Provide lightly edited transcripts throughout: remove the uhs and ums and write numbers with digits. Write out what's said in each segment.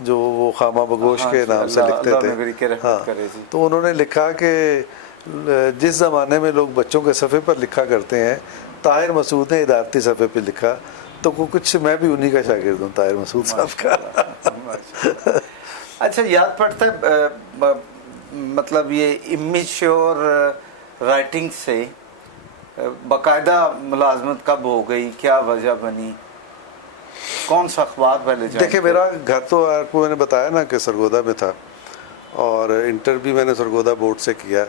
جو وہ خامہ بگوش کے نام سے لکھتے تھے، ہاں، تو انہوں نے لکھا کہ جس زمانے میں لوگ بچوں کے صفحے پر لکھا کرتے ہیں، طاہر مسعود نے ادارتی صفحے پہ لکھا، تو کچھ میں بھی انہی کا شاگرد ہوں، طاہر مسعود صاحب کا۔ اچھا، یاد پڑتا ہے مطلب یہ امیچور رائٹنگ سے باقاعدہ ملازمت کب ہو گئی، کیا وجہ بنی، کون سا اخبار پہلے جائیں؟ دیکھیں میرا گھر تو آپ کو میں نے بتایا نا کہ سرگودا میں تھا، اور انٹر بھی میں نے سرگودا بورڈ سے کیا،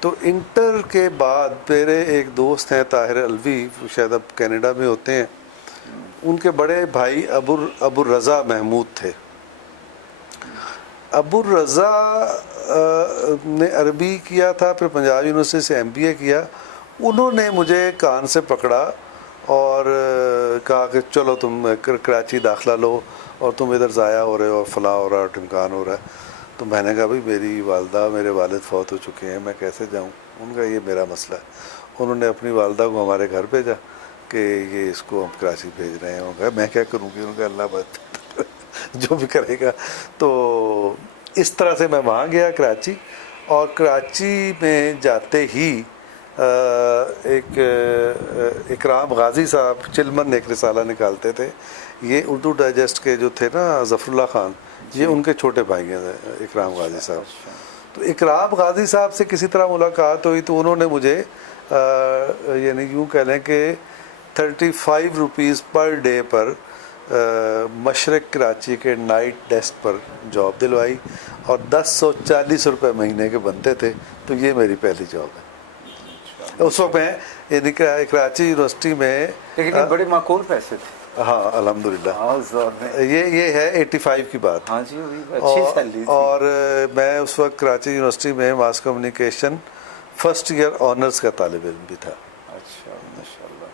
تو انٹر کے بعد میرے ایک دوست ہیں طاہر الوی، شاید اب کینیڈا میں ہوتے ہیں، ان کے بڑے بھائی ابو الرضا محمود تھے۔ ابو الرضا نے عربی کیا تھا، پھر پنجاب یونیورسٹی سے ایم بی اے کیا، انہوں نے مجھے کان سے پکڑا اور کہا کہ چلو تم کراچی داخلہ لو، اور تم ادھر ضائع ہو رہے ہو، فلاں ہو رہا ہے، ٹمکان ہو رہا ہے۔ تو میں نے کہا بھائی میری والدہ میرے والد فوت ہو چکے ہیں، میں کیسے جاؤں؟ ان کا یہ میرا مسئلہ ہے۔ انہوں نے اپنی والدہ کو ہمارے گھر بھیجا کہ یہ اس کو ہم کراچی بھیج رہے ہیں۔ میں کیا کروں گی؟ انہوں نے کہا اللہ بات جو بھی کرے گا۔ تو اس طرح سے میں وہاں گیا کراچی، اور کراچی میں جاتے ہی ایک اکرام غازی صاحب چلمن ایک رسالہ نکالتے تھے، یہ اردو ڈائجسٹ کے جو تھے نا ظفر اللہ خان، یہ ان کے چھوٹے بھائی ہیں اکرام غازی صاحب۔ تو اکرام غازی صاحب سے کسی طرح ملاقات ہوئی، تو انہوں نے مجھے یعنی یوں کہہ لیں کہ 35 روپیز پر ڈے پر مشرق کراچی کے نائٹ ڈیسک پر جاب دلوائی، اور 1040 روپے مہینے کے بنتے تھے۔ تو یہ میری پہلی جاب ہے اس وقت میں، یعنی کراچی یونیورسٹی میں، لیکن یہ بڑے معقول پیسے تھے۔ ہاں الحمدللہ، یہ ہے 85 کی بات۔ ہاں جی، اچھی سیلری تھی۔ اور میں اس وقت کراچی یونیورسٹی میں mass communication first year honours کا طالب علم بھی تھا۔ اچھا، ماشاء اللہ۔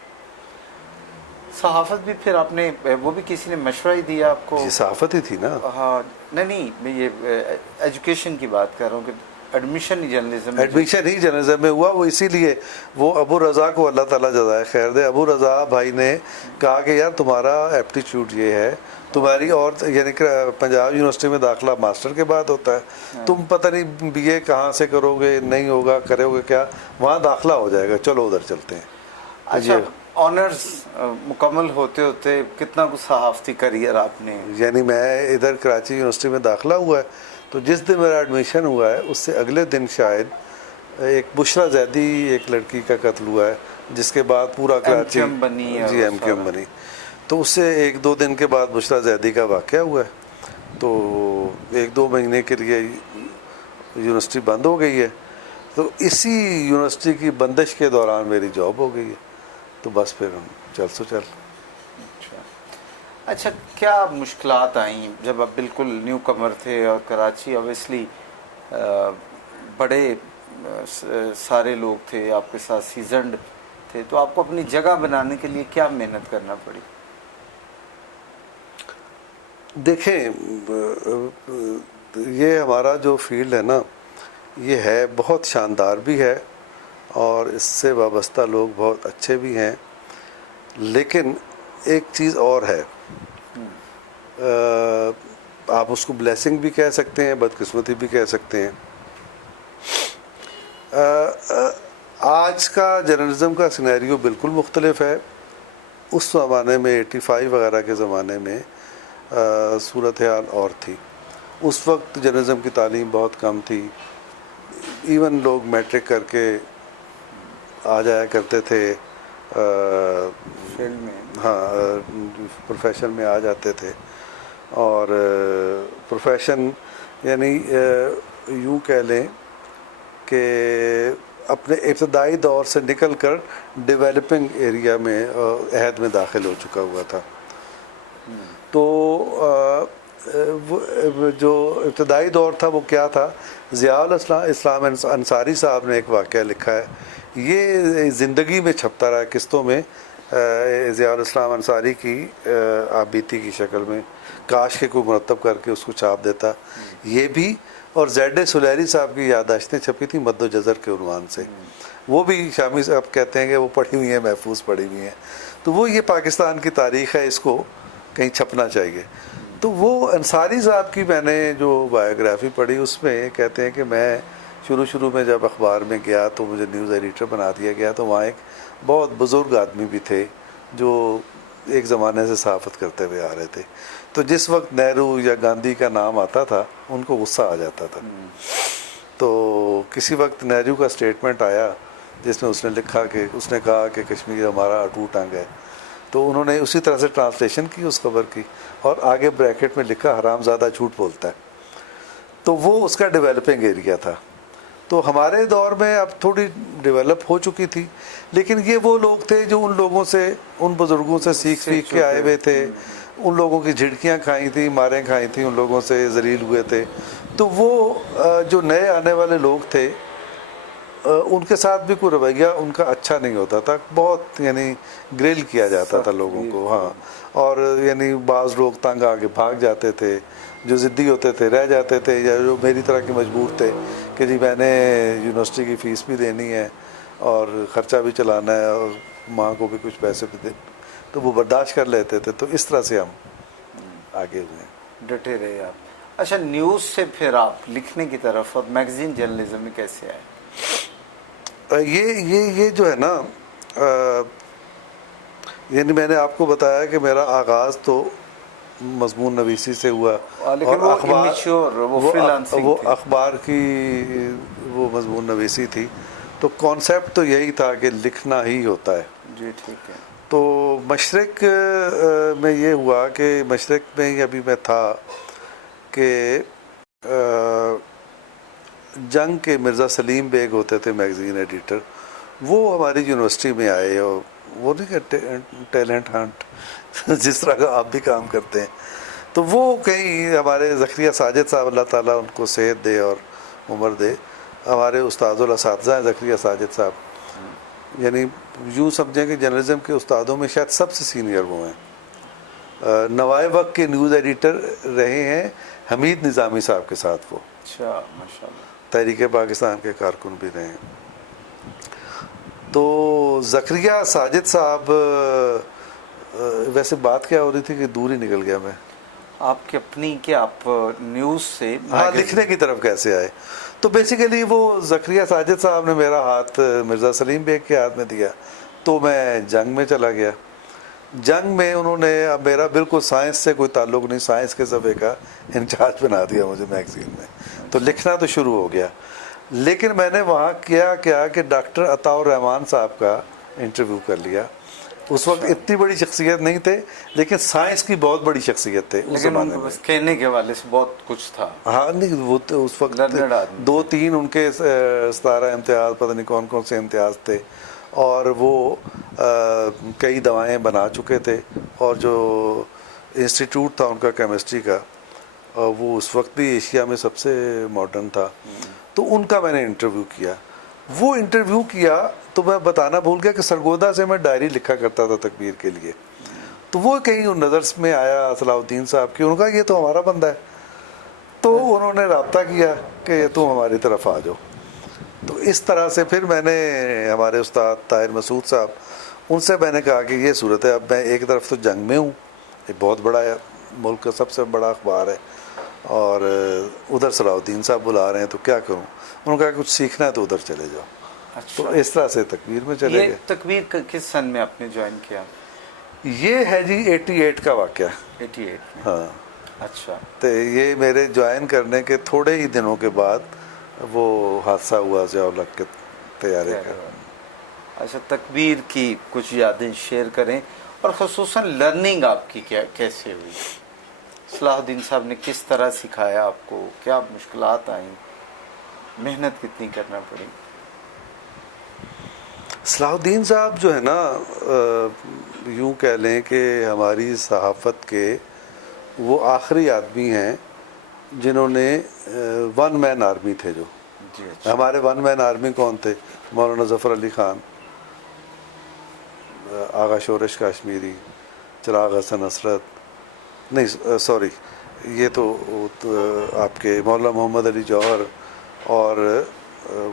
صحافت بھی پھر آپ نے، وہ بھی کسی نے مشورہ ہی دیا آپ کو؟ یہ صحافت ہی تھی نا۔ ہاں، نہیں میں یہ ایجوکیشن کی بات کر رہا ہوں کہ ایڈمیشن ہی جرنلزم میں ہوا۔ وہ اسی لیے وہ ابو رضا کو اللہ تعالیٰ جزائے خیر دے، ابو رضا بھائی نے کہا کہ یار تمہارا ایپٹیچیوڈ یہ ہے تمہاری، اور یعنی کہ پنجاب یونیورسٹی میں داخلہ ماسٹر کے بعد ہوتا ہے، تم پتہ نہیں بی اے کہاں سے کرو گے، نہیں ہوگا، کرو گے کیا، وہاں داخلہ ہو جائے گا، چلو ادھر چلتے ہیں۔ اچھا، آنرز مکمل ہوتے ہوتے کتنا کچھ صحافتی کریئر آپ نے؟ یعنی میں ادھر کراچی یونیورسٹی میں داخلہ ہوا ہے، تو جس دن میرا ایڈمیشن ہوا ہے اس سے اگلے دن شاید ایک بشرا زیدی ایک لڑکی کا قتل ہوا ہے، جس کے بعد پورا Karachi G M Q M بنی، تو اس سے 1-2 دن کے بعد بشرا زیدی کا واقعہ ہوا ہے، تو 1-2 مہینے کے لیے یونیورسٹی بند ہو گئی ہے۔ تو اسی یونیورسٹی کی بندش کے دوران میری جاب ہو گئی ہے، تو بس پھر ہم چل۔ اچھا، کیا مشکلات آئیں جب آپ بالکل نیو کمر تھے، اور کراچی اوبیسلی بڑے سارے لوگ تھے آپ کے ساتھ، سیزنڈ تھے، تو آپ کو اپنی جگہ بنانے کے لیے کیا محنت کرنا پڑی؟ دیکھیں، یہ ہمارا جو فیلڈ ہے نا، یہ ہے بہت شاندار بھی ہے، اور اس سے وابستہ لوگ بہت اچھے بھی ہیں، لیکن ایک چیز اور ہے، آپ اس کو بلیسنگ بھی کہہ سکتے ہیں، بدقسمتی بھی کہہ سکتے ہیں۔ آج کا جرنلزم کا سینیریو بالکل مختلف ہے۔ اس زمانے میں 85 وغیرہ کے زمانے میں صورتحال اور تھی۔ اس وقت جرنلزم کی تعلیم بہت کم تھی، ایون لوگ میٹرک کر کے آ جایا کرتے تھے فیلڈ میں، ہاں پروفیشن میں آ جاتے تھے، اور پروفیشن یعنی یوں کہہ لیں کہ اپنے ابتدائی دور سے نکل کر ڈیولپنگ ایریا میں عہد میں داخل ہو چکا ہوا تھا۔ تو جو ابتدائی دور تھا وہ کیا تھا، ضیاء الاسلام انصاری صاحب نے ایک واقعہ لکھا ہے، یہ زندگی میں چھپتا رہا قسطوں میں، ضیاء الاسلام انصاری کی آبیتی کی شکل میں، کاش کے کوئی مرتب کر کے اس کو چھاپ دیتا، یہ بھی، اور زیڈ سلیری صاحب کی یادداشتیں چھپی تھیں مد و جزر کے عنوان سے، وہ بھی شامی صاحب کہتے ہیں کہ وہ پڑھی ہوئی ہیں، محفوظ پڑھی ہوئی ہیں، تو وہ یہ پاکستان کی تاریخ ہے، اس کو کہیں چھپنا چاہیے۔ تو وہ انصاری صاحب کی میں نے جو بایوگرافی پڑھی، اس میں کہتے ہیں کہ میں شروع میں جب اخبار میں گیا تو مجھے نیوز ایڈیٹر بنا دیا گیا، تو وہاں ایک بہت بزرگ آدمی بھی تھے جو ایک زمانے سے صحافت کرتے ہوئے آ رہے تھے، تو جس وقت نہرو یا گاندھی کا نام آتا تھا ان کو غصہ آ جاتا تھا۔ تو کسی وقت نہرو کا سٹیٹمنٹ آیا جس میں اس نے کہا کہ کشمیر ہمارا اٹوٹ انگ ہے، تو انہوں نے اسی طرح سے ٹرانسلیشن کی اس خبر کی، اور آگے بریکٹ میں لکھا حرام زادہ جھوٹ بولتا ہے، تو وہ اس کا ڈیولپنگ ایریا تھا۔ تو ہمارے دور میں اب تھوڑی ڈیولپ ہو چکی تھی، لیکن یہ وہ لوگ تھے جو ان لوگوں سے، ان بزرگوں سے سیکھ کے آئے ہوئے تھے، ان لوگوں کی جھڑکیاں کھائی تھیں، ماریں کھائی تھیں، ان لوگوں سے ذلیل ہوئے تھے۔ تو وہ جو نئے آنے والے لوگ تھے ان کے ساتھ بھی کوئی رویہ ان کا اچھا نہیں ہوتا تھا، بہت یعنی گریل کیا جاتا تھا لوگوں کو، ہاں، اور یعنی بعض لوگ تنگ آگے بھاگ جاتے تھے، جو ضدی ہوتے تھے رہ جاتے تھے، یا جو میری طرح کے مجبور تھے کہ جی میں نے یونیورسٹی کی فیس بھی دینی ہے اور خرچہ بھی چلانا ہے اور ماں کو بھی کچھ پیسے بھی دے، تو وہ برداشت کر لیتے تھے، تو اس طرح سے ہم آگے ہوئے ہیں۔ ڈٹے رہے آپ۔ اچھا، نیوز سے پھر آپ لکھنے کی طرف اور میگزین جرنلزم میں کیسے آئے؟ یہ جو ہے نا، یعنی میں نے آپ کو بتایا کہ میرا آغاز تو مضمون نویسی سے ہوا، لیکن وہ امیچور، وہ فری لانسنگ وہ تھی۔ اخبار کی وہ مضمون نویسی تھی، تو کانسیپٹ تو یہی تھا کہ لکھنا ہی ہوتا ہے۔ جی ٹھیک ہے۔ تو مشرق میں یہ ہوا کہ مشرق میں ہی ابھی میں تھا کہ جنگ کے مرزا سلیم بیگ ہوتے تھے میگزین ایڈیٹر، وہ ہماری یونیورسٹی میں آئے، اور وہ نہیں کہ ٹیلنٹ ہنٹ جس طرح کا آپ بھی کام کرتے ہیں، تو وہ کہیں ہمارے زکریا ساجد صاحب، اللہ تعالیٰ ان کو صحت دے اور عمر دے، ہمارے استاد الاساتذہ ہیں زکریا ساجد صاحب، یعنی یوں سمجھیں کہ جرنلزم کے استادوں میں شاید سب سے سینئر وہ ہیں، نوائے وقت کے نیوز ایڈیٹر رہے ہیں حمید نظامی صاحب کے ساتھ، وہ اچھا، ماشاء اللہ۔ تحریک پاکستان کے کارکن بھی رہے ہیں۔ تو زکریا ساجد صاحب، ویسے بات کیا ہو رہی تھی کہ دور ہی نکل گیا میں، آپ کی اپنی کہ آپ نیوز سے ہاں لکھنے کی طرف کیسے آئے؟ تو بیسیکلی وہ زکریا ساجد صاحب نے میرا ہاتھ مرزا سلیم بیگ کے ہاتھ میں دیا، تو میں جنگ میں چلا گیا۔ جنگ میں انہوں نے، اب میرا بالکل سائنس سے کوئی تعلق نہیں، سائنس کے صفحے کا انچارج بنا دیا مجھے میگزین میں، تو لکھنا تو شروع ہو گیا۔ لیکن میں نے وہاں کیا کہ ڈاکٹر عطاء الرحمان صاحب کا انٹرویو کر لیا۔ اس وقت اتنی بڑی شخصیت نہیں تھے، لیکن سائنس کی بہت بڑی شخصیت تھے اس زمانے میں۔ بس کہنے کے حوالے سے بہت کچھ تھا، ہاں نہیں، وہ تو اس وقت لرنڈ آدمی، 2-3 ان کے 17 امتیاز، پتہ نہیں کون کون سے امتیاز تھے، اور وہ کئی دوائیں بنا چکے تھے، اور جو انسٹیٹیوٹ تھا ان کا کیمسٹری کا، وہ اس وقت بھی ایشیا میں سب سے ماڈرن تھا، تو ان کا میں نے انٹرویو کیا۔ وہ انٹرویو کیا تو میں بتانا بھول گیا کہ سرگودا سے میں ڈائری لکھا کرتا تھا تکبیر کے لیے، تو وہ کہیں نظر میں آیا صلاح الدین صاحب کی، انہوں نے کہا یہ تو ہمارا بندہ ہے، تو انہوں نے رابطہ کیا کہ تم ہماری طرف آ جاؤ۔ تو اس طرح سے پھر میں نے ہمارے استاد طاہر مسعود صاحب، ان سے میں نے کہا کہ یہ صورت ہے، اب میں ایک طرف تو جنگ میں ہوں، ایک بہت بڑا ملک کا سب سے بڑا اخبار ہے، اور ادھر صلاح الدین صاحب بلا رہے ہیں، تو کیا کروں؟ انہوں نے کہا کچھ سیکھنا ہے تو ادھر چلے جاؤ۔ تو اس طرح سے تکبیر میں چلے گئے۔ تکبیر کس سن میں آپ نے جوائن کیا؟ یہ ہے جی 88 کا واقعہ۔ 88 ہاں، اچھا۔ تو یہ میرے جوائن کرنے کے تھوڑے ہی دنوں کے بعد وہ حادثہ ہوا ضیاء الحق کے طیارے کا۔ اچھا، تکبیر کی کچھ یادیں شیئر کریں، اور خصوصاً لرننگ آپ کی کیسے ہوئی؟ صلاح الدین صاحب نے کس طرح سکھایا آپ کو؟ کیا مشکلات آئیں؟ محنت کتنی کرنا پڑی؟ صلاح الدین صاحب جو ہے نا، یوں کہہ لیں کہ ہماری صحافت کے وہ آخری آدمی ہیں جنہوں نے ون مین آرمی تھے، جو جی اچھا۔ ہمارے ون مین آرمی کون تھے؟ مولانا ظفر علی خان، آغا شورش کاشمیری، چراغ حسن حسرت، نہیں سوری، یہ تو آپ کے مولانا محمد علی جوہر، اور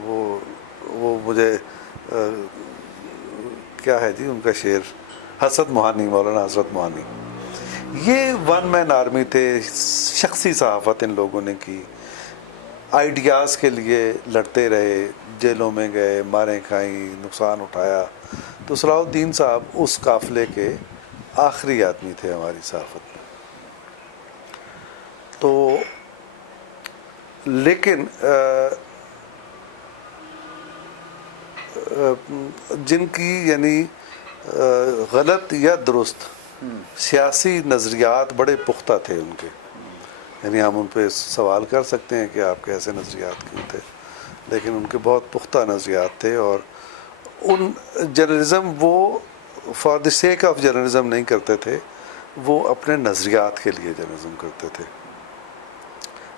وہ مجھے کیا ہے جی ان کا شعر، حسرت موہانی، مولانا حسرت موہانی. یہ ون مین آرمی تھے، شخصی صحافت ان لوگوں نے کی، آئیڈیاز کے لیے لڑتے رہے، جیلوں میں گئے، ماریں کھائیں، نقصان اٹھایا. تو صلاح الدین صاحب اس قافلے کے آخری آدمی تھے ہماری صحافت میں. تو لیکن جن کی یعنی غلط یا درست سیاسی نظریات بڑے پختہ تھے ان کے، یعنی ہم ان پہ سوال کر سکتے ہیں کہ آپ کے ایسے نظریات کیوں تھے، لیکن ان کے بہت پختہ نظریات تھے. اور ان جرنلزم وہ for the sake of journalism نہیں کرتے تھے، وہ اپنے نظریات کے لیے جرنلزم کرتے تھے.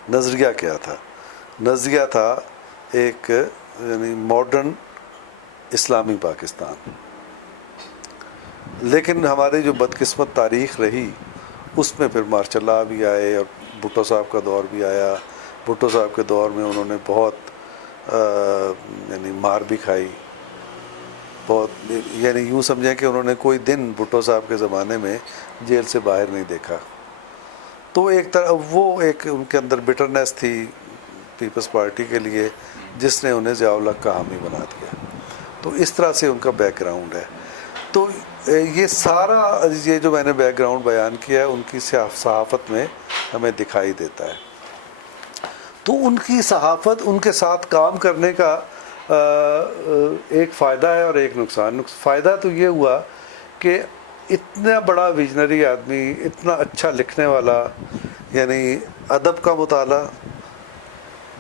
نظریہ کیا تھا؟ نظریہ تھا ایک یعنی ماڈرن اسلامی پاکستان. لیکن ہماری جو بدقسمت تاریخ رہی اس میں پھر مارشل لاء بھی آئے اور بھٹو صاحب کا دور بھی آیا. بھٹو صاحب کے دور میں انہوں نے بہت یعنی مار بھی کھائی، بہت، یعنی یوں سمجھیں کہ انہوں نے کوئی دن بھٹو صاحب کے زمانے میں جیل سے باہر نہیں دیکھا. تو ایک طرح وہ ایک ان کے اندر بٹرنیس تھی پیپلز پارٹی کے لیے، جس نے انہیں ضیاء الحق کا حامی بنا دیا. تو اس طرح سے ان کا بیک گراؤنڈ ہے. تو یہ سارا یہ جو میں نے بیک گراؤنڈ بیان کیا ہے ان کی صحافت میں ہمیں دکھائی دیتا ہے. تو ان کی صحافت، ان کے ساتھ کام کرنے کا ایک فائدہ ہے اور ایک نقصان. فائدہ تو یہ ہوا کہ اتنا بڑا ویژنری آدمی، اتنا اچھا لکھنے والا، یعنی ادب کا مطالعہ،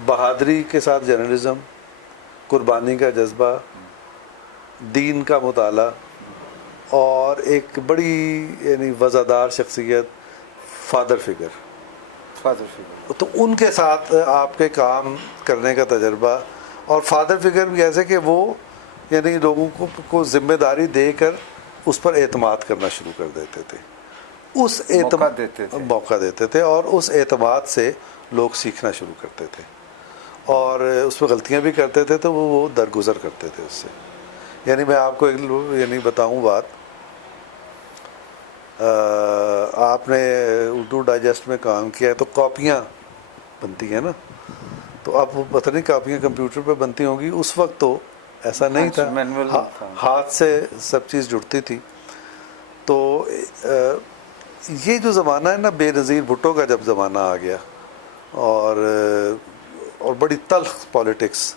بہادری کے ساتھ جرنلزم، قربانی کا جذبہ، دین کا مطالعہ، اور ایک بڑی یعنی وزادار شخصیت، فادر فگر. تو ان کے ساتھ آپ کے کام کرنے کا تجربہ، اور فادر فگر بھی ایسے کہ وہ یعنی لوگوں کو ذمہ داری دے کر اس پر اعتماد کرنا شروع کر دیتے تھے، اس موقع دیتے تھے، اور اس اعتماد سے لوگ سیکھنا شروع کرتے تھے، اور اس میں غلطیاں بھی کرتے تھے تو وہ درگزر کرتے تھے اس سے. یعنی میں آپ کو یعنی بتاؤں بات، آپ نے اردو ڈائجسٹ میں کام کیا ہے تو کاپیاں بنتی ہیں نا، تو اب پتہ نہیں کاپیاں کمپیوٹر پہ بنتی ہوں گی، اس وقت تو ایسا نہیں تھا، ہاتھ سے سب چیز جڑتی تھی. تو یہ جو زمانہ ہے نا بے نظیر بھٹو کا، جب زمانہ آ گیا اور بڑی تلخ پالیٹکس،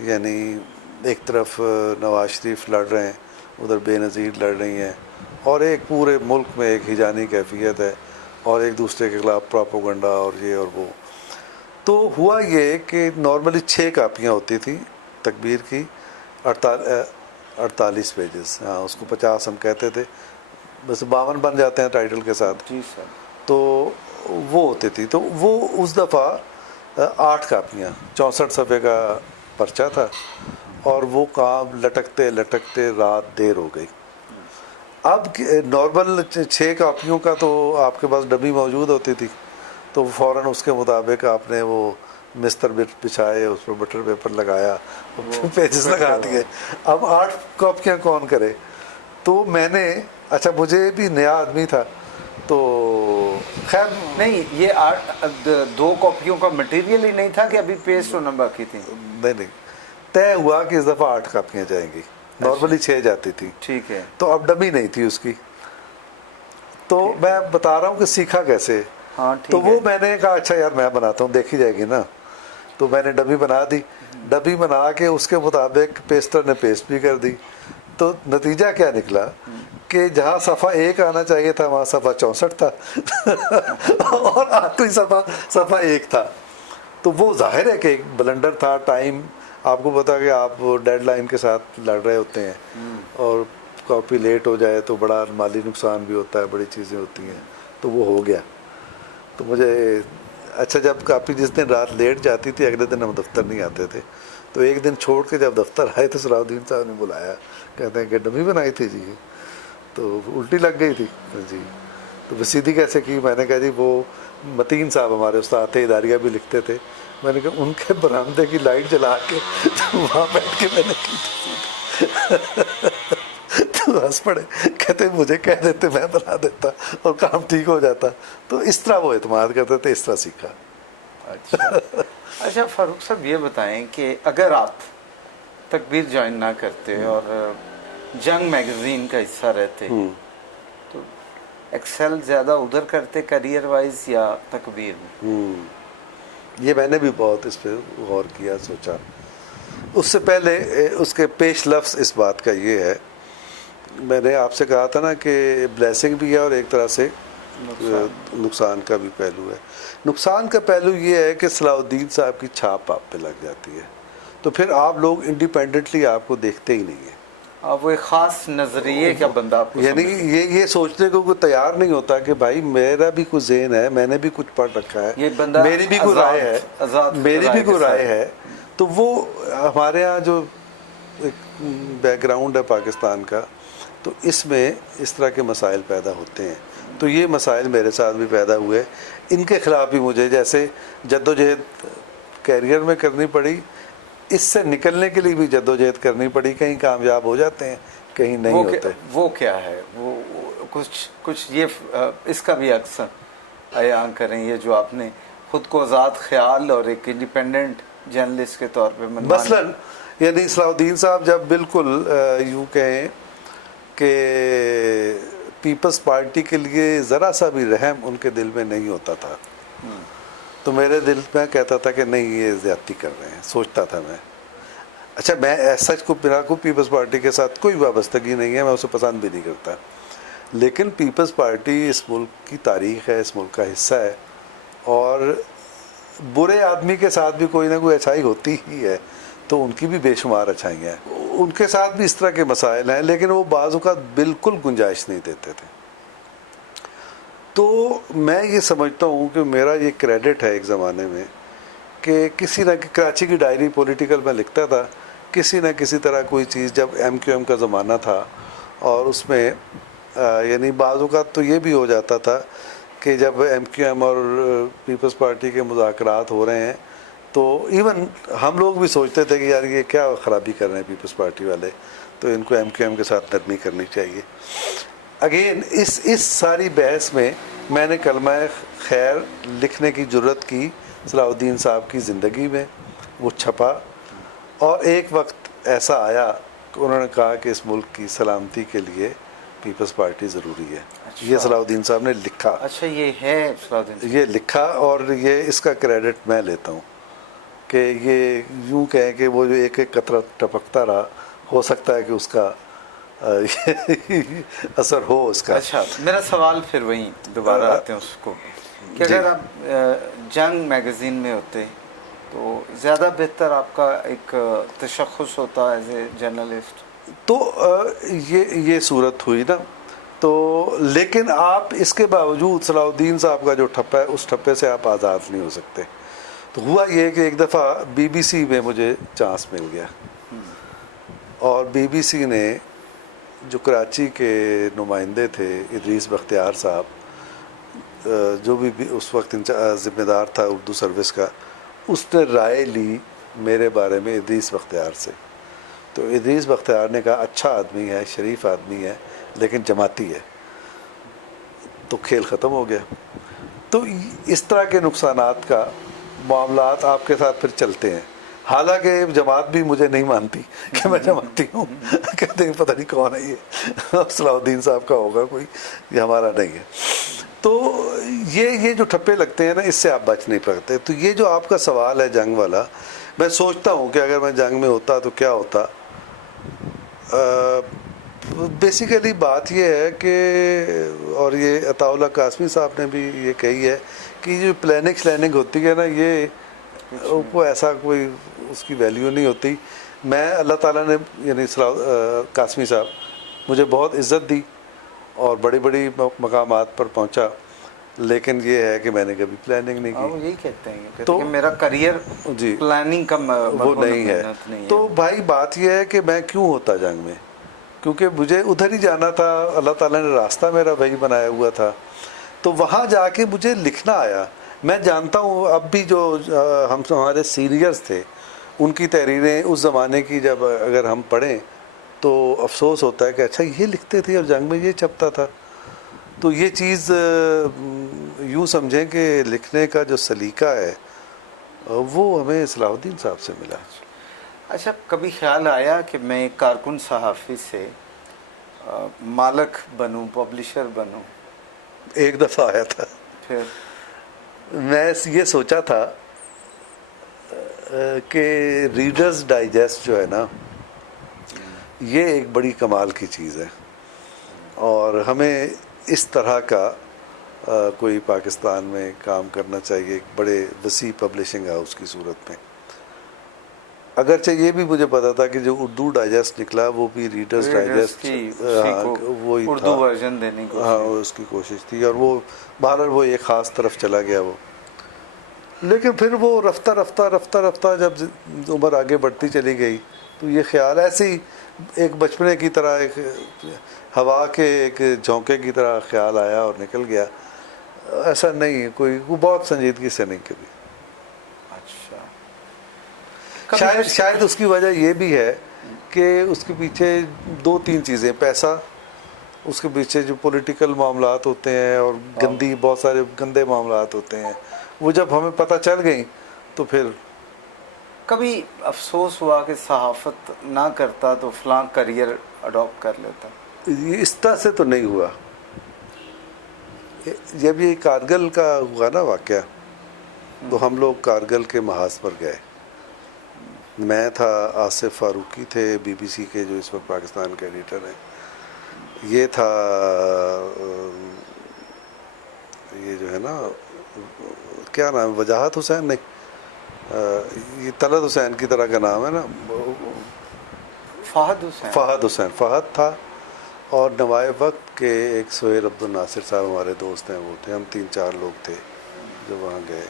یعنی ایک طرف نواز شریف لڑ رہے ہیں، ادھر بے نظیر لڑ رہی ہیں، اور ایک پورے ملک میں ایک ہجانی کیفیت ہے، اور ایک دوسرے کے خلاف پراپوگنڈا اور یہ اور وہ. تو ہوا یہ کہ نارملی 6 کاپیاں ہوتی تھیں تکبیر کی، 48 پیجز، ہاں اس کو 50 ہم کہتے تھے، بس 52 بن جاتے ہیں ٹائٹل کے ساتھ. جی سر. تو وہ ہوتی تھی، تو وہ اس دفعہ 8 کاپیاں، 64 صفحے کا پرچہ تھا، اور وہ کام لٹکتے لٹکتے رات دیر ہو گئی. اب نارمل 6 کاپیوں کا تو آپ کے پاس ڈبی موجود ہوتی تھی، تو فوراً اس کے مطابق آپ نے وہ مستر بچھائے، اس پر بٹر پیپر لگایا، پیجز لگا دیے. اب 8 کاپیاں کون کرے؟ تو میں نے، اچھا مجھے بھی نیا آدمی تھا، تو خیر نہیں، یہ 2 کاپیوں کا مٹیریل ہی نہیں تھا کہ ابھی پیسٹ ہونا باقی تھی؟ نہیں، طے ہوا کہ اس دفعہ 8 کاپیاں جائیں گی، نارملی 6 جاتی تھی. ٹھیک ہے. تو اب ڈمی نہیں تھی اس کی. تو میں بتا رہا ہوں کہ سیکھا کیسے. تو وہ میں نے کہا اچھا یار میں بناتا ہوں، دیکھی جائے گی نا. تو میں نے ڈبی بنا دی، ڈبی بنا کے اس کے مطابق پیسٹر نے پیسٹ بھی کر دی. تو نتیجہ کیا نکلا کہ جہاں صفحہ 1 آنا چاہیے تھا وہاں صفحہ 64 تھا اور آخری صفحہ 1 تھا. تو وہ ظاہر ہے کہ ایک بلنڈر تھا. ٹائم آپ کو پتا کہ آپ ڈیڈ لائن کے ساتھ لڑ رہے ہوتے ہیں، اور کاپی لیٹ ہو جائے تو بڑا مالی نقصان بھی ہوتا ہے، بڑی چیزیں ہوتی ہیں. تو وہ ہو گیا. تو مجھے اچھا، جب کاپی جس دن رات لیٹ جاتی تھی اگلے دن ہم دفتر نہیں آتے تھے. تو ایک دن چھوڑ کے جب دفتر آئے تو صلاح الدین صاحب نے بلایا، کہتے ہیں کہ ڈمی بنائی تھی جی. تو الٹی لگ گئی تھی جی. تو سیدھی کیسے کی؟ میں نے کہا جی وہ متین صاحب ہمارے استاد تھے، اداریہ بھی لکھتے تھے، میں نے کہا ان کے برآمدے کی لائٹ جلا کے تو وہاں بیٹھ کے میں نے کی تو ہنس پڑے، کہتے مجھے کہہ دیتے میں بنا دیتا اور کام ٹھیک ہو جاتا. تو اس طرح وہ اعتماد کرتے تھے، اس طرح سیکھا. اچھا فاروق صاحب یہ بتائیں کہ اگر آپ تکبیر جوائن نہ کرتے اور جنگ میگزین کا حصہ رہتے تو ایکسل زیادہ ادھر کرتے کیریئر وائز یا تکبیر میں؟ یہ میں نے بھی بہت اس پہ غور کیا، سوچا. اس سے پہلے اس کے پیش لفظ اس بات کا یہ ہے، میں نے آپ سے کہا تھا نا کہ بلیسنگ بھی ہے اور ایک طرح سے نقصان کا بھی پہلو ہے. نقصان کا پہلو یہ ہے کہ صلاح الدین صاحب کی چھاپ آپ پہ لگ جاتی ہے، تو پھر آپ لوگ انڈیپینڈنٹلی آپ کو دیکھتے ہی نہیں ہیں. اب وہ ایک خاص نظریے کا بندہ آپ کو یعنی یہ سوچنے کو کوئی تیار نہیں ہوتا کہ بھائی میرا بھی کچھ ذہن ہے، میں نے بھی کچھ پڑھ رکھا ہے، یہ بندہ میری بھی کوئی رائے ہے، میری بھی کوئی رائے ہے. تو وہ ہمارے ہاں جو ایک بیک گراؤنڈ ہے پاکستان کا، تو اس میں اس طرح کے مسائل پیدا ہوتے ہیں. تو یہ مسائل میرے ساتھ بھی پیدا ہوئے. ان کے خلاف بھی مجھے جیسے جدوجہد کیریئر میں کرنی پڑی، اس سے نکلنے کے لیے بھی جدوجہد کرنی پڑی. کہیں کامیاب ہو جاتے ہیں، کہیں نہیں ہوتے. وہ کیا ہے وہ کچھ یہ اس کا بھی اکثر بیان کریں، یہ جو آپ نے خود کو آزاد خیال اور ایک انڈیپینڈنٹ جرنلسٹ کے طور پہ مثلاً یعنی صلاح الدین صاحب جب بالکل یوں کہیں کہ پیپلز پارٹی کے لیے ذرا سا بھی رحم ان کے دل میں نہیں ہوتا تھا، تو میرے دل میں کہتا تھا کہ نہیں یہ زیادتی کر رہے ہیں. سوچتا تھا میں، اچھا میں ایسا میرا کو پیپلز پارٹی کے ساتھ کوئی وابستگی نہیں ہے، میں اسے پسند بھی نہیں کرتا، لیکن پیپلز پارٹی اس ملک کی تاریخ ہے، اس ملک کا حصہ ہے، اور برے آدمی کے ساتھ بھی کوئی نہ کوئی اچھائی ہوتی ہی ہے، تو ان کی بھی بے شمار اچھائیاں ہیں. ان کے ساتھ بھی اس طرح کے مسائل ہیں، لیکن وہ بعض اوقات بالکل گنجائش نہیں دیتے تھے. تو میں یہ سمجھتا ہوں کہ میرا یہ کریڈٹ ہے ایک زمانے میں کہ کسی نہ کراچی کی ڈائری پولیٹیکل میں لکھتا تھا، کسی نہ کسی طرح کوئی چیز، جب ایم کیو ایم کا زمانہ تھا اور اس میں یعنی بعض اوقات تو یہ بھی ہو جاتا تھا کہ جب ایم کیو ایم اور پیپلز پارٹی کے مذاکرات ہو رہے ہیں تو ایون ہم لوگ بھی سوچتے تھے کہ یار یہ کیا خرابی کر رہے ہیں پیپلز پارٹی والے، تو ان کو ایم کیو ایم کے ساتھ نرمی کرنی چاہیے. اگین اس ساری بحث میں نے کلمہ خیر لکھنے کی جرت کی صلاح الدین صاحب کی زندگی میں، وہ چھپا، اور ایک وقت ایسا آیا کہ انہوں نے کہا کہ اس ملک کی سلامتی کے لیے پیپلز پارٹی ضروری ہے. یہ صلاح الدین صاحب نے لکھا. اچھا یہ ہے صلاح الدین، یہ لکھا، اور یہ اس کا کریڈٹ میں لیتا ہوں کہ یہ یوں کہیں کہ وہ جو ایک ایک قطرہ ٹپکتا رہا، ہو سکتا ہے کہ اس کا اثر ہو اس کا. اچھا میرا سوال پھر وہیں دوبارہ آتے ہیں اس کو کہ اگر آپ جنگ میگزین میں ہوتے تو زیادہ بہتر آپ کا ایک تشخص ہوتا ایز اے جرنلسٹ. تو یہ صورت ہوئی نا. تو لیکن آپ اس کے باوجود صلاح الدین صاحب کا جو ٹھپا ہے اس ٹھپے سے آپ آزاد نہیں ہو سکتے. تو ہوا یہ کہ ایک دفعہ بی بی سی میں مجھے چانس مل گیا، اور بی بی سی نے جو کراچی کے نمائندے تھے ادریس بختیار صاحب، جو بھی اس وقت ذمہ دار تھا اردو سروس کا، اس نے رائے لی میرے بارے میں ادریس بختیار سے. تو ادریس بختیار نے کہا اچھا آدمی ہے، شریف آدمی ہے، لیکن جماعتی ہے. تو کھیل ختم ہو گیا. تو اس طرح کے نقصانات کا معاملات آپ کے ساتھ پھر چلتے ہیں. حالانکہ جماعت بھی مجھے نہیں مانتی کہ میں جماعتی ہوں، کہتے ہیں پتہ نہیں کون ہے یہ، صلاح الدین صاحب کا ہوگا کوئی، یہ ہمارا نہیں ہے. تو یہ جو ٹھپے لگتے ہیں نا، اس سے آپ بچ نہیں پاتے. تو یہ جو آپ کا سوال ہے جنگ والا، میں سوچتا ہوں کہ اگر میں جنگ میں ہوتا تو کیا ہوتا. بیسیکلی بات یہ ہے کہ، اور یہ عطا اللہ قاسمی صاحب نے بھی یہ کہی ہے کہ جو پلاننگ ہوتی ہے نا، یہ کو ایسا کوئی اس کی ویلیو نہیں ہوتی. میں اللہ تعالیٰ نے یعنی قاسمی صاحب مجھے بہت عزت دی اور بڑی بڑی مقامات پر پہنچا، لیکن یہ ہے کہ میں نے کبھی پلاننگ نہیں کی. یہی کہتے ہیں کہ میرا کریئر جی پلاننگ کا وہ نہیں ہے. تو بھائی بات یہ ہے کہ میں کیوں ہوتا جنگ میں، کیونکہ مجھے ادھر ہی جانا تھا، اللہ تعالیٰ نے راستہ میرا وہی بنایا ہوا تھا، تو وہاں جا کے مجھے لکھنا آیا. میں جانتا ہوں اب بھی جو ہمارے سینئرز تھے ان کی تحریریں اس زمانے کی جب اگر ہم پڑھیں تو افسوس ہوتا ہے کہ اچھا یہ لکھتے تھے اور جنگ میں یہ چھپتا تھا. تو یہ چیز یوں سمجھیں کہ لکھنے کا جو سلیقہ ہے وہ ہمیں صلاح الدین صاحب سے ملا. اچھا، کبھی خیال آیا کہ میں ایک کارکن صحافی سے مالک بنوں، پبلشر بنوں؟ ایک دفعہ آیا تھا. پھر میں یہ سوچا تھا کہ ریڈرز ڈائجسٹ جو ہے نا یہ ایک بڑی کمال کی چیز ہے، اور ہمیں اس طرح کا کوئی پاکستان میں کام کرنا چاہیے ایک بڑے وسیع پبلشنگ ہاؤس کی صورت میں. اگرچہ یہ بھی مجھے پتا تھا کہ جو اردو ڈائجسٹ نکلا وہ بھی ریڈرز ڈائجسٹ وہی تھا، اردو ورژن دینے کی ہاں اس کی کوشش تھی، اور وہ بہرحال وہ ایک خاص طرف چلا گیا وہ. لیکن پھر وہ رفتہ رفتہ رفتہ رفتہ جب عمر آگے بڑھتی چلی گئی تو یہ خیال ایسے ہی ایک بچپنے کی طرح ایک ہوا کے ایک جھونکے کی طرح خیال آیا اور نکل گیا. ایسا نہیں کوئی بہت سنجیدگی سے نہیں کبھی. اچھا، شاید اس کی وجہ یہ بھی ہے کہ اس کے پیچھے دو تین چیزیں، پیسہ، اس کے پیچھے جو پولیٹیکل معاملات ہوتے ہیں اور بہت سارے گندے معاملات ہوتے ہیں، وہ جب ہمیں پتہ چل گئیں تو پھر کبھی افسوس ہوا کہ صحافت نہ کرتا تو فلاں کریئر اڈاپٹ کر لیتا؟ اس طرح سے تو نہیں ہوا. جب یہ کارگل کا ہوا نا واقعہ تو ہم لوگ کارگل کے محاذ پر گئے. میں تھا، آصف فاروقی تھے بی بی سی کے جو اس وقت پاکستان کے ایڈیٹر ہیں، یہ تھا یہ جو ہے نا کیا نام، وجاہت حسین نہیں، یہ طلعت حسین کی طرح کا نام ہے نا، فہد حسین فہد تھا، اور نوائب وقت کے ایک سہیل عبد الناصر صاحب ہمارے دوست ہیں، وہ تھے. ہم 3-4 لوگ تھے جو وہاں گئے.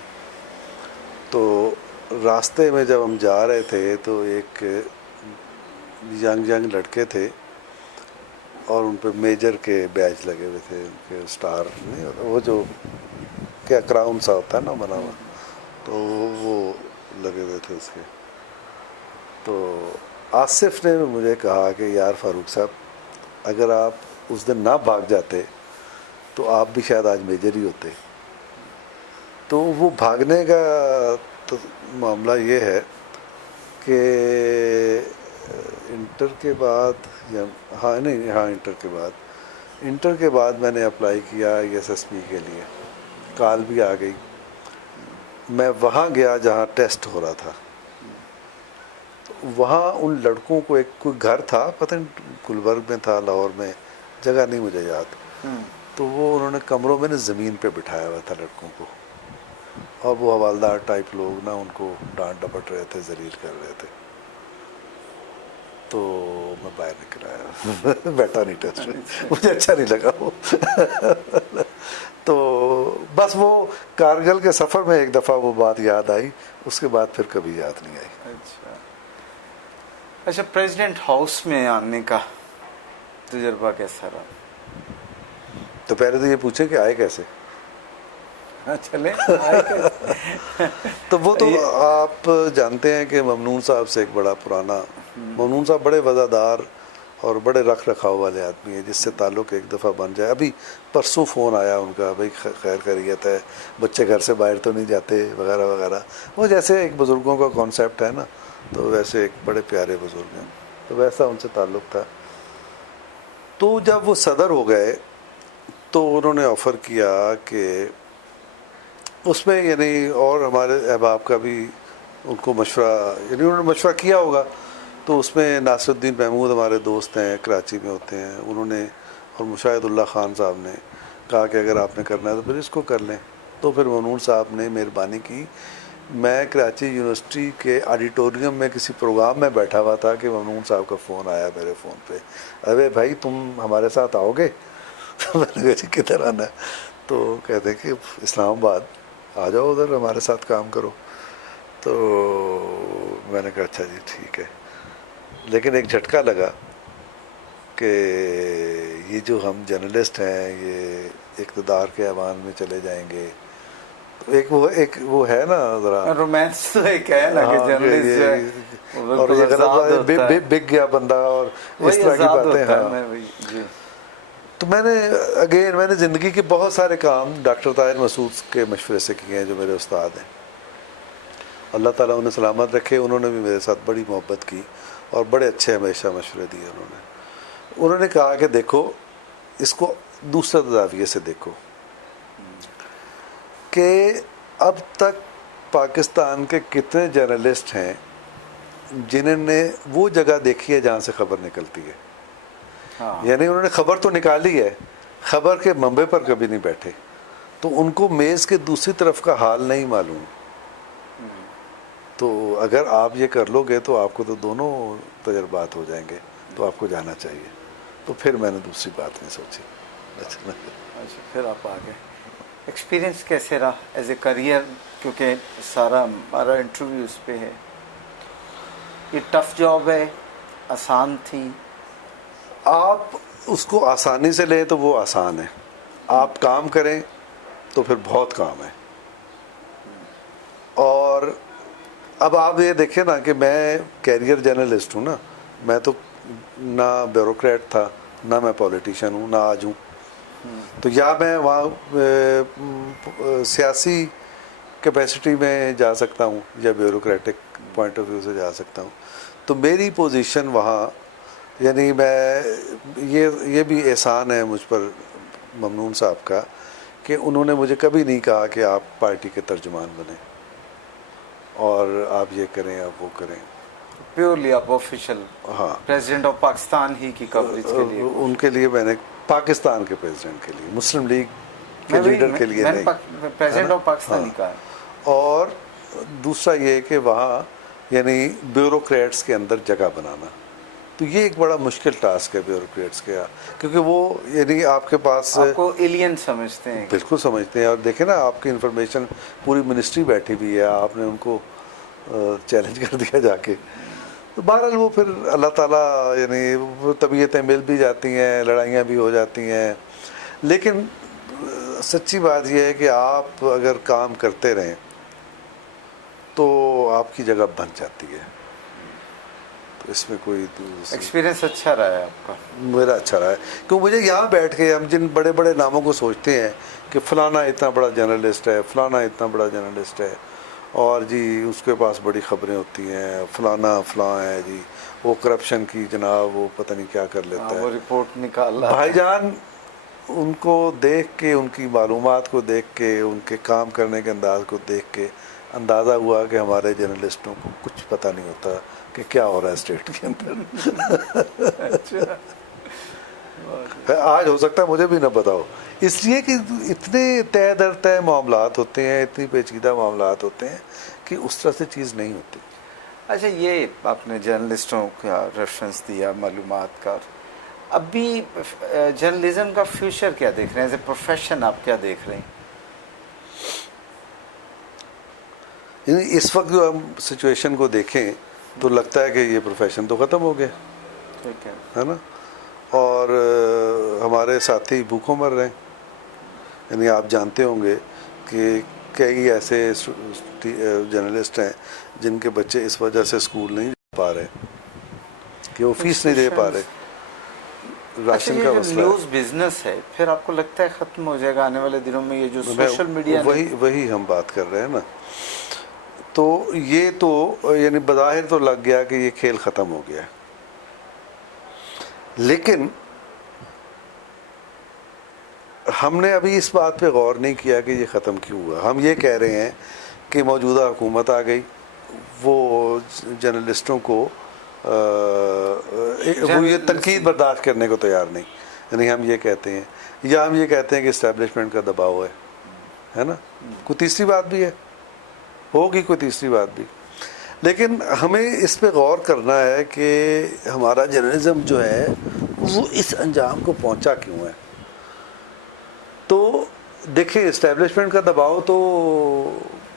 تو راستے میں جب ہم جا رہے تھے تو ایک ینگ لڑکے تھے اور ان پہ میجر کے بیج لگے ہوئے تھے، ان کے اسٹار نہیں ہوتا وہ جو کیا کراؤن سا ہوتا ہے نا بنا ہوا، تو وہ لگے ہوئے تھے اس کے. تو آصف نے مجھے کہا کہ یار فاروق صاحب اگر آپ اس دن نہ بھاگ جاتے تو آپ بھی شاید آج میجر ہی ہوتے. تو وہ بھاگنے کا تو معاملہ یہ ہے کہ انٹر کے بعد انٹر کے بعد میں نے اپلائی کیا ایس ایس پی کے لیے، کال بھی آ گئی. میں وہاں گیا جہاں ٹیسٹ ہو رہا تھا. وہاں ان لڑکوں کو کوئی گھر تھا، پتہ نہیں گلبرگ میں تھا، لاہور میں، جگہ نہیں مجھے یاد. تو وہ انہوں نے کمروں میں زمین پہ بٹھایا ہوا تھا لڑکوں کو، اور وہ حوالدار ٹائپ لوگ نا ان کو ڈانٹ ڈپٹ رہے تھے، ذلیل کر رہے تھے. تو میں باہر نکل آیا، بیٹھا نہیں ٹیسٹ میں، مجھے اچھا نہیں لگا وہ. تو بس وہ کارگل کے سفر میں ایک دفعہ وہ بات یاد آئی، اس کے بعد پھر کبھی یاد نہیں آئی. اچھا، پریزیڈنٹ ہاؤس میں آنے کا تجربہ کیسا رہا؟ تو پہلے تو یہ پوچھیں کہ آئے کیسے. چلیں تو وہ تو آپ جانتے ہیں کہ ممنون صاحب سے ایک بڑا پرانا، ممنون صاحب بڑے وفادار اور بڑے رکھ رکھاؤ والے آدمی ہیں، جس سے تعلق ایک دفعہ بن جائے. ابھی پرسوں فون آیا ان کا، بھائی خیر خیریت ہے، بچے گھر سے باہر تو نہیں جاتے وغیرہ وغیرہ. وہ جیسے ایک بزرگوں کا کانسیپٹ ہے نا، تو ویسے ایک بڑے پیارے بزرگ ہیں، تو ویسا ان سے تعلق تھا. تو جب وہ صدر ہو گئے تو انہوں نے آفر کیا کہ اس میں یعنی اور ہمارے احباب کا بھی ان کو مشورہ، یعنی انہوں نے مشورہ کیا ہوگا. تو اس میں ناصر الدین محمود ہمارے دوست ہیں، کراچی میں ہوتے ہیں، انہوں نے اور مشاہد اللہ خان صاحب نے کہا کہ اگر آپ نے کرنا ہے تو پھر اس کو کر لیں. تو پھر ممنون صاحب نے مہربانی کی. میں کراچی یونیورسٹی کے آڈیٹوریم میں کسی پروگرام میں بیٹھا ہوا تھا کہ ممنون صاحب کا فون آیا میرے فون پہ، ارے بھائی تم ہمارے ساتھ آؤ گے؟ میں نے کہا جی کدھر آنا ہے؟ تو کہتے کہ اسلام آباد آ جاؤ، ادھر ہمارے ساتھ کام کرو. تو میں نے کہا اچھا جی ٹھیک ہے. لیکن ایک جھٹکا لگا کہ یہ جو ہم جرنلسٹ ہیں یہ اقتدار کے ایوان میں چلے جائیں گے. تو ایک وہ ہے نا ذرا رومانس تو ایک ہے نا کہ جرنلسٹ جو ہے اور یہ غلط بک گیا بندہ اور اس طرح کی باتیں. ہاں تو میں نے زندگی کے بہت سارے کام ڈاکٹر طاہر مسعود کے مشورے سے کیے ہیں جو میرے استاد ہیں. اللہ تعالیٰ انہیں سلامت رکھے. انہوں نے بھی میرے ساتھ بڑی محبت کی اور بڑے اچھے ہمیشہ مشورے دیے. انہوں نے کہا کہ دیکھو اس کو دوسرے زاویے سے دیکھو کہ اب تک پاکستان کے کتنے جرنلسٹ ہیں جنہوں نے وہ جگہ دیکھی ہے جہاں سے خبر نکلتی ہے. یعنی انہوں نے خبر تو نکالی ہے, خبر کے منبع پر کبھی نہیں بیٹھے, تو ان کو میز کے دوسری طرف کا حال نہیں معلوم. تو اگر آپ یہ کر لو گے تو آپ کو تو دونوں تجربات ہو جائیں گے, تو آپ کو جانا چاہیے. تو پھر میں نے دوسری بات نہیں سوچی. اچھا پھر آپ آگے ایکسپیرینس کیسے رہا ایز اے کریئر, کیونکہ سارا ہمارا انٹرویو اس پہ ہے. یہ ٹف جاب ہے, آسان تھی؟ آپ اس کو آسانی سے لیں تو وہ آسان ہے, آپ کام کریں تو پھر بہت کام ہے. اور اب آپ یہ دیکھیں نا کہ میں کیریئر جرنلسٹ ہوں نا, میں تو نہ بیوروکریٹ تھا نہ میں پولیٹیشین ہوں نہ آج ہوں. تو یا میں وہاں سیاسی کیپیسٹی میں جا سکتا ہوں یا بیوروکریٹک پوائنٹ آف ویو سے جا سکتا ہوں. تو میری پوزیشن وہاں, یعنی میں یہ بھی احسان ہے مجھ پر ممنون صاحب کا کہ انہوں نے مجھے کبھی نہیں کہا کہ آپ پارٹی کے ترجمان بنیں اور آپ یہ کریں آپ وہ کریں. پیورلی آپ آفیشیل ہاں پریزیڈنٹ آف پاکستان ہی کی کوریج کے لیے, ان کے لیے میں نے پاکستان کے پریزیڈنٹ کے لیے, مسلم لیگ کے لیڈر کے لیے نہیں, پریزیڈنٹ آف پاکستان ہی کہا. اور دوسرا یہ کہ وہاں یعنی بیوروکریٹس کے اندر جگہ بنانا, تو یہ ایک بڑا مشکل ٹاسک ہے بیوروکریٹس کے, کیونکہ وہ یعنی آپ کے پاس آپ کو ایلین سمجھتے ہیں. بالکل سمجھتے ہیں. اور دیکھیں نا آپ کی انفارمیشن پوری منسٹری بیٹھی ہوئی ہے, آپ نے ان کو چیلنج کر دیا جا کے. تو بہرحال وہ پھر اللہ تعالیٰ یعنی طبیعتیں مل بھی جاتی ہیں, لڑائیاں بھی ہو جاتی ہیں, لیکن سچی بات یہ ہے کہ آپ اگر کام کرتے رہیں تو آپ کی جگہ بن جاتی ہے. تو اس میں کوئی ایکسپیرینس اچھا رہا ہے آپ کا؟ میرا اچھا رہا ہے, کیوں مجھے یہاں بیٹھ کے ہم جن بڑے بڑے ناموں کو سوچتے ہیں کہ فلانا اتنا بڑا جرنلسٹ ہے, فلانا اتنا بڑا جرنلسٹ ہے, اور جی اس کے پاس بڑی خبریں ہوتی ہیں, فلانا فلاں ہے جی وہ کرپشن کی جناب وہ پتہ نہیں کیا کر لیتا ہے, وہ رپورٹ نکال رہا. بھائی جان ان کو دیکھ کے, ان کی معلومات کو دیکھ کے, ان کے کام کرنے کے انداز کو دیکھ کے اندازہ ہوا کہ ہمارے جرنلسٹوں کو کچھ پتہ نہیں ہوتا کہ کیا ہو رہا ہے اسٹیٹ کے اندر. آج ہو سکتا ہے مجھے بھی نہ پتا ہو, اس لیے کہ اتنے طے در طے معاملات ہوتے ہیں, اتنی پیچیدہ معاملات ہوتے ہیں کہ اس طرح سے چیز نہیں ہوتی. اچھا یہ آپ نے جرنلسٹوں کا ریفرنس دیا معلومات کا, اب بھی جرنلزم کا فیوچر کیا دیکھ رہے ہیں, ایز اے پروفیشن آپ کیا دیکھ رہے ہیں؟ یعنی اس وقت جو ہم سچویشن کو دیکھیں تو لگتا ہے کہ یہ پروفیشن تو ختم ہو گیا ہے نا, اور ہمارے ساتھی بھوکوں مر رہے ہیں. یعنی آپ جانتے ہوں گے کہ کئی ایسے جرنلسٹ ہیں جن کے بچے اس وجہ سے اسکول نہیں جا پا رہے کہ وہ فیس نہیں دے پا رہے. راشن کا مسئلہ نیوز بزنس ہے, پھر آپ کو لگتا ہے ختم ہو جائے گا آنے والے دنوں میں؟ یہ جو سوشل میڈیا, وہی ہم بات کر رہے ہیں نا. تو یہ تو یعنی بظاہر تو لگ گیا کہ یہ کھیل ختم ہو گیا, لیکن ہم نے ابھی اس بات پہ غور نہیں کیا کہ یہ ختم کیوں ہوا. ہم یہ کہہ رہے ہیں کہ موجودہ حکومت آ گئی, وہ جرنلسٹوں کو وہ یہ تنقید برداشت کرنے کو تیار نہیں. یعنی ہم یہ کہتے ہیں, یا ہم یہ کہتے ہیں کہ اسٹیبلشمنٹ کا دباؤ ہے نا. کوئی تیسری بات بھی ہے, ہوگی کوئی تیسری بات بھی, لیکن ہمیں اس پہ غور کرنا ہے کہ ہمارا جرنلزم جو ہے وہ اس انجام کو پہنچا کیوں ہے. تو دیکھیں اسٹیبلشمنٹ کا دباؤ تو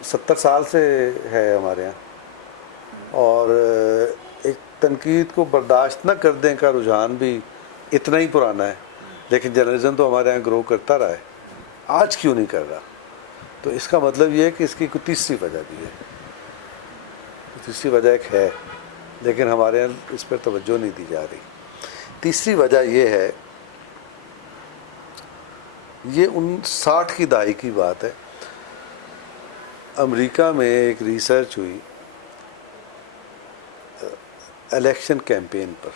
70 سال سے ہے ہمارے یہاں, اور ایک تنقید کو برداشت نہ کر دیں کا رجحان بھی اتنا ہی پرانا ہے، لیکن جرنلزم تو ہمارے یہاں گرو کرتا رہا ہے، آج کیوں نہیں کر رہا؟ تو اس کا مطلب یہ ہے کہ اس کی کوئی تیسری وجہ بھی ہے، تیسری وجہ ایک ہے، لیکن ہمارے یہاں اس پر توجہ نہیں دی جا رہی۔ تیسری وجہ یہ ہے، یہ 60 کی دہائی کی بات ہے، امریکہ میں ایک ریسرچ ہوئی الیکشن کیمپین پر،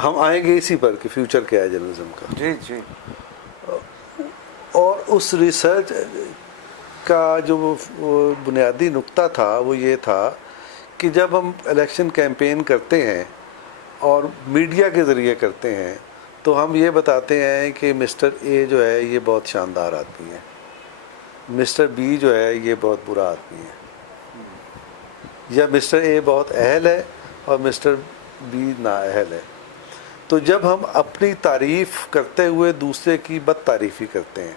ہم آئیں گے اسی پر کہ فیوچر کیا ہے جرنلزم کا۔ جی جی۔ اور اس ریسرچ کا جو بنیادی نقطہ تھا وہ یہ تھا کہ جب ہم الیکشن کیمپین کرتے ہیں اور میڈیا کے ذریعے کرتے ہیں تو ہم یہ بتاتے ہیں کہ مسٹر اے جو ہے یہ بہت شاندار آدمی ہے، مسٹر بی جو ہے یہ بہت برا آدمی ہے، یا مسٹر اے بہت اہل ہے اور مسٹر بی نااہل ہے۔ تو جب ہم اپنی تعریف کرتے ہوئے دوسرے کی بد تعریفی کرتے ہیں،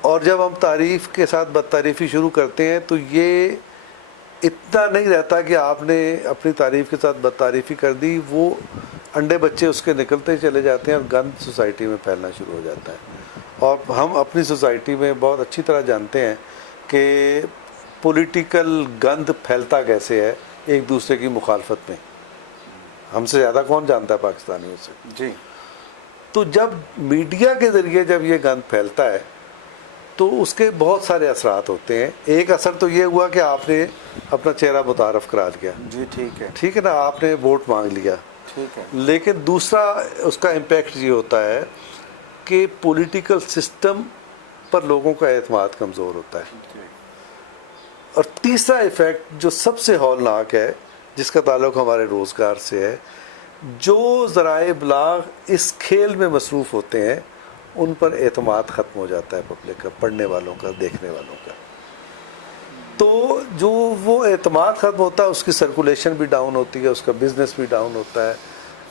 اور جب ہم تعریف کے ساتھ بد تعریفی شروع کرتے ہیں تو یہ اتنا نہیں رہتا کہ آپ نے اپنی تعریف کے ساتھ بد تعریفی کر دی، وہ انڈے بچے اس کے نکلتے چلے جاتے ہیں اور گند سوسائٹی میں پھیلنا شروع ہو جاتا ہے۔ اور ہم اپنی سوسائٹی میں بہت اچھی طرح جانتے ہیں کہ پولیٹیکل گند پھیلتا کیسے ہے ایک دوسرے کی مخالفت میں، ہم سے زیادہ کون جانتا ہے پاکستانیوں سے۔ جی۔ تو جب میڈیا کے ذریعے جب یہ گند پھیلتا ہے تو اس کے بہت سارے اثرات ہوتے ہیں۔ ایک اثر تو یہ ہوا کہ آپ نے اپنا چہرہ متعارف کرا لیا، جی ٹھیک ہے، ٹھیک ہے نا، آپ نے ووٹ مانگ لیا، ٹھیک ہے۔ لیکن دوسرا اس کا امپیکٹ یہ ہوتا ہے کہ پولیٹیکل سسٹم پر لوگوں کا اعتماد کمزور ہوتا ہے۔ جی۔ اور تیسرا ایفیکٹ جو سب سے ہولناک ہے، جس کا تعلق ہمارے روزگار سے ہے، جو ذرائع ابلاغ اس کھیل میں مصروف ہوتے ہیں ان پر اعتماد ختم ہو جاتا ہے پبلک کا، پڑھنے والوں کا، دیکھنے والوں کا۔ تو جو وہ اعتماد ختم ہوتا ہے اس کی سرکولیشن بھی ڈاؤن ہوتی ہے، اس کا بزنس بھی ڈاؤن ہوتا ہے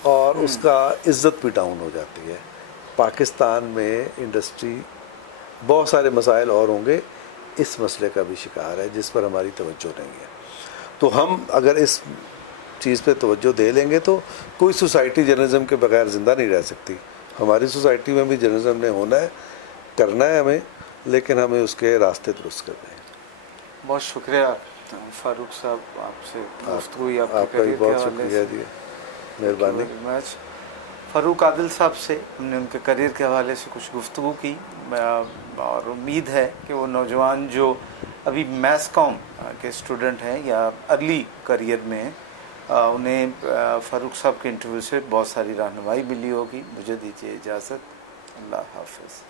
اور اس کا عزت بھی ڈاؤن ہو جاتی ہے۔ پاکستان میں انڈسٹری بہت سارے مسائل اور ہوں گے، اس مسئلے کا بھی شکار ہے جس پر ہماری توجہ نہیں ہے۔ تو ہم اگر اس چیز پہ توجہ دے لیں گے تو کوئی سوسائٹی جرنلزم کے بغیر زندہ نہیں رہ سکتی۔ ہماری سوسائٹی میں بھی جرنلزم نے ہونا ہے، کرنا ہے ہمیں، لیکن ہمیں اس کے راستے درست کرنے ہیں۔ بہت شکریہ فاروق صاحب، آپ سے گفتگو ہوئی، آپ آپ کے کا بھی کریئر کے بہت حوالے شکریہ سے۔ جی، مہربانی۔ میچ فاروق عادل صاحب سے ہم نے ان کے کریئر کے حوالے سے کچھ گفتگو کی، اور امید ہے کہ وہ نوجوان جو ابھی میس کام کے اسٹوڈنٹ ہیں یا ارلی کریئر میں ہیں، انہیں فاروق صاحب کے انٹرویو سے بہت ساری رہنمائی ملی ہوگی۔ مجھے دیجیے اجازت، اللہ حافظ۔